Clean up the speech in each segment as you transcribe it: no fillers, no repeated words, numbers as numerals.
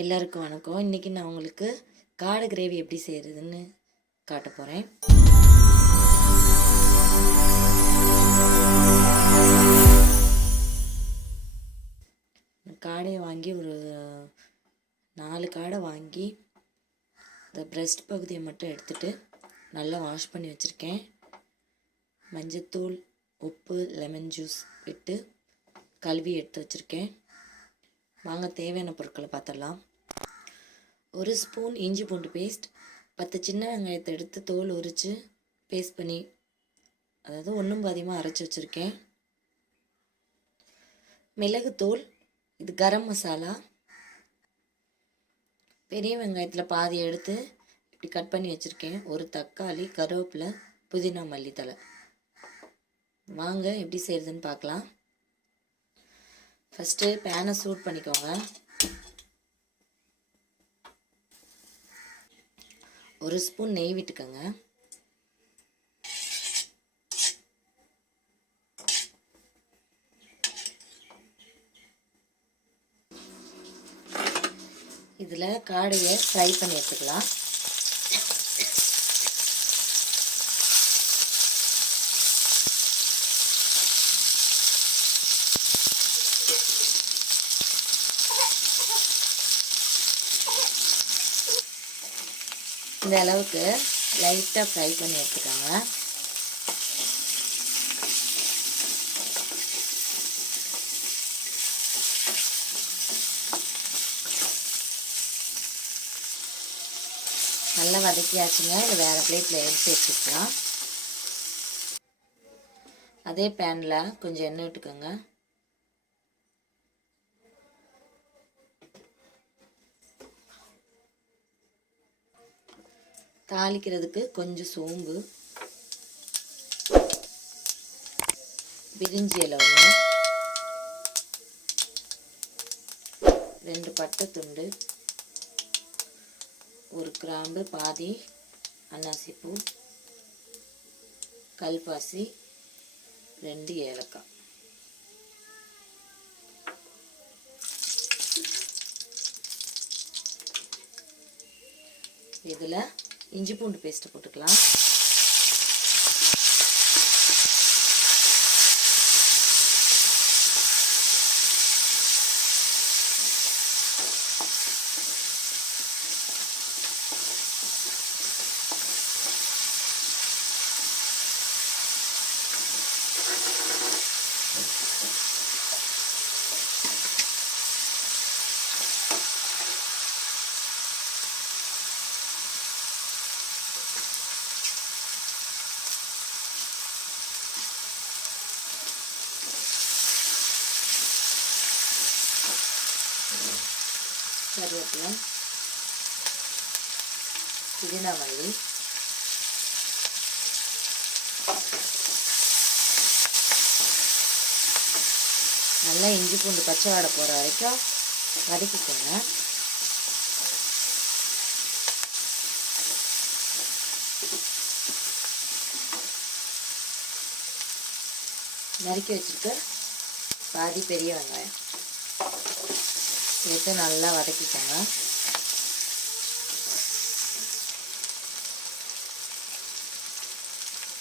எல்லாருக்கும் வணக்கம். இன்றைக்கி நான் உங்களுக்கு காடை கிரேவி எப்படி செய்கிறதுன்னு காட்ட போகிறேன். காடையை வாங்கி ஒரு 4 காடை வாங்கி இந்த பிரெஸ்ட் பகுதியை மட்டும் எடுத்துகிட்டு நல்லா வாஷ் பண்ணி வச்சுருக்கேன். மஞ்சத்தூள், உப்பு, லெமன் ஜூஸ் விட்டு கழுவி எடுத்து வச்சுருக்கேன். வாங்க தேவையான பொருட்களை பார்த்துடலாம். 1 ஸ்பூன் இஞ்சி பூண்டு பேஸ்ட், 10 சின்ன வெங்காயத்தை எடுத்து தோல் உரித்து பேஸ்ட் பண்ணி, அதாவது ஒன்றும் பாதியமாக அரைச்சி வச்சுருக்கேன். மிளகுத்தூள், இது கரம் மசாலா. பெரிய வெங்காயத்தில் பாதி எடுத்து இப்படி கட் பண்ணி வச்சுருக்கேன். ஒரு தக்காளி, கருவேப்பிலை, புதினா, மல்லித்தழை. வாங்க எப்படி செய்கிறதுன்னு பார்க்கலாம். ஃபஸ்ட்டு பேனை சூட் பண்ணிக்கோங்க. 1 ஸ்பூன் நெய் விட்டுக்கோங்க. இதில் காடையை ஃப்ரை பண்ணி எடுத்துக்கலாம். இந்த அளவுக்கு லைட்டாக ஃப்ரை பண்ணி எடுத்துக்கோங்க. நல்லா வதக்கியாச்சுங்க. இது வேறு பிளேட்டில் எடுத்து வச்சுக்கலாம். அதே பேனில் கொஞ்சம் எண்ணெய் விட்டுக்கோங்க. தாளிக்கிறதுக்கு கொஞ்சம் சோம்பு, பிரிஞ்சி இலை 1, 2 பட்டை துண்டு, 1 கிராம்பு, பாதி அன்னாசிப்பூ, கல்பாசி, 2 ஏலக்காய். இதில் இஞ்சி பூண்டு பேஸ்ட்டு போட்டுக்கலாம். கருவேப்பிலை, புதினா, மல்லி, நல்லா இஞ்சி பூண்டு பச்சை வாடை போகிற வரைக்கும் வதக்கிக்கோங்க. நறுக்கி வச்சுருக்க பாதி பெரிய வெங்காயம் சேர்த்து நல்லா வதக்கிக்கோங்க.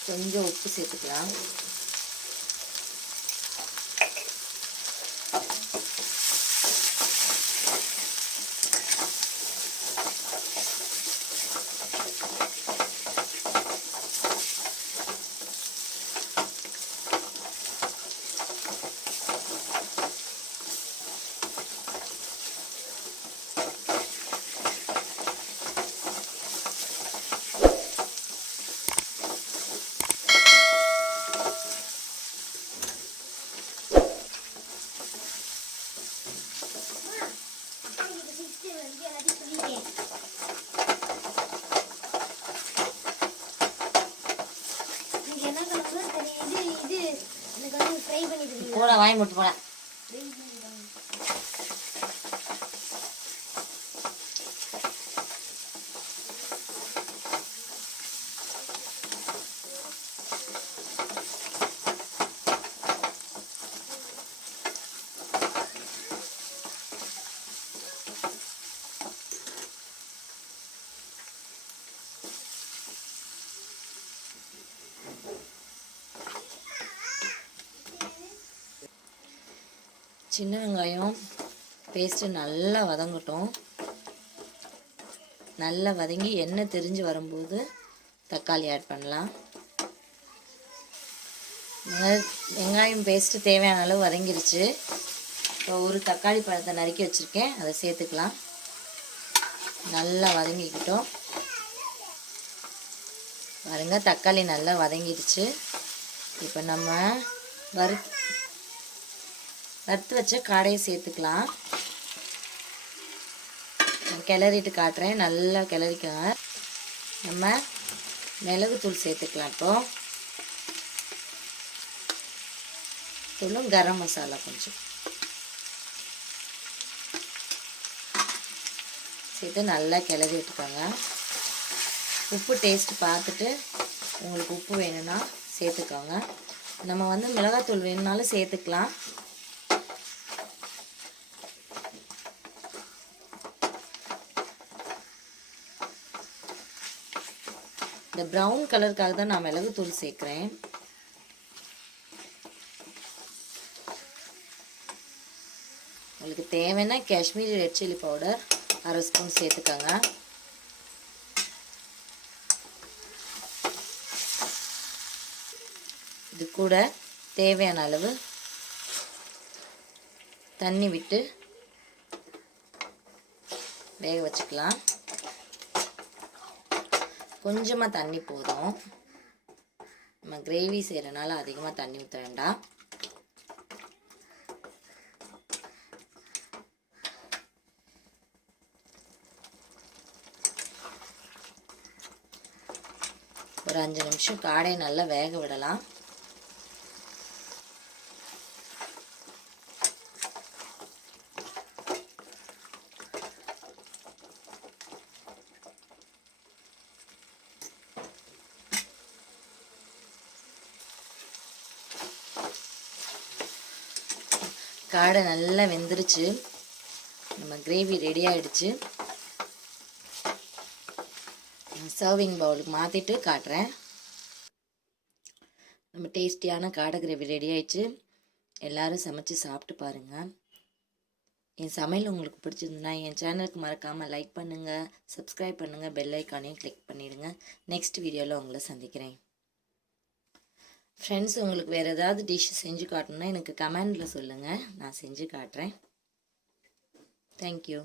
கொஞ்சம் உப்பு சேர்த்துக்கலாம். போடா வாங்கி மட்டும் போடா. சின்ன வெங்காயம் பேஸ்ட்டு நல்லா வதங்கட்டும். நல்லா வதங்கி எண்ணெய் தெரிஞ்சு வரும்போது தக்காளி ஆட் பண்ணலாம். வெங்காயம் பேஸ்ட்டு தேவையான அளவு வதங்கிருச்சு. இப்போ ஒரு தக்காளி பழத்தை நறுக்கி வச்சுருக்கேன், அதை சேர்த்துக்கலாம். நல்லா வதங்கிக்கிட்டோம். பாருங்க, தக்காளி நல்லா வதங்கிடுச்சு. இப்போ நம்ம வறுத்து வச்ச காடையை சேர்த்துக்கலாம். கிளறிட்டு காட்டுறேன், நல்லா கிளறிக்கோங்க. நம்ம மிளகுத்தூள் சேர்த்துக்கலாம். இப்போ தூளும் கரம் மசாலா கொஞ்சம் சேர்த்து நல்லா கிளறி விட்டுக்கோங்க. உப்பு டேஸ்ட் பார்த்துட்டு உங்களுக்கு உப்பு வேணும்னா சேர்த்துக்கோங்க. நம்ம மிளகாத்தூள் வேணும்னாலும் சேர்த்துக்கலாம். இந்த ப்ரௌன் கலருக்காக தான் நான் மிளகுத்தூள் சேர்க்குறேன். உங்களுக்கு தேவைன்னா Kashmiri red chilli powder 1/2 spoon சேர்த்துக்கோங்க. இது கூட தேவையான அளவு தண்ணி விட்டு வேக வச்சுக்கலாம். கொஞ்சமாக தண்ணி போதும். நம்ம கிரேவி செய்கிறனால அதிகமாக தண்ணி ஊற்ற வேண்டாம். ஒரு 5 நிமிஷம் காடையை நல்லா வேக விடலாம். காடை நல்லா வெந்துருச்சு. நம்ம கிரேவி ரெடி ஆயிடுச்சு. சர்விங் பவுலுக்கு மாற்றிட்டு காட்டுறேன். நம்ம டேஸ்டியான காடை கிரேவி ரெடி ஆயிடுச்சு. எல்லாரும் சமைச்சு சாப்பிட்டு பாருங்கள். என் சமையல் உங்களுக்கு பிடிச்சிருந்துன்னா என் சேனலுக்கு மறக்காமல் லைக் பண்ணுங்கள், சப்ஸ்கிரைப் பண்ணுங்கள், பெல் ஐக்கானையும் கிளிக் பண்ணிடுங்க. நெக்ஸ்ட் வீடியோவில் உங்களை சந்திக்கிறேன். ஃப்ரெண்ட்ஸ், உங்களுக்கு வேறு ஏதாவது டிஷ் செஞ்சு காட்டணுன்னா எனக்கு கமெண்டில் சொல்லுங்கள், நான் செஞ்சு காட்டுறேன். தேங்க்யூ.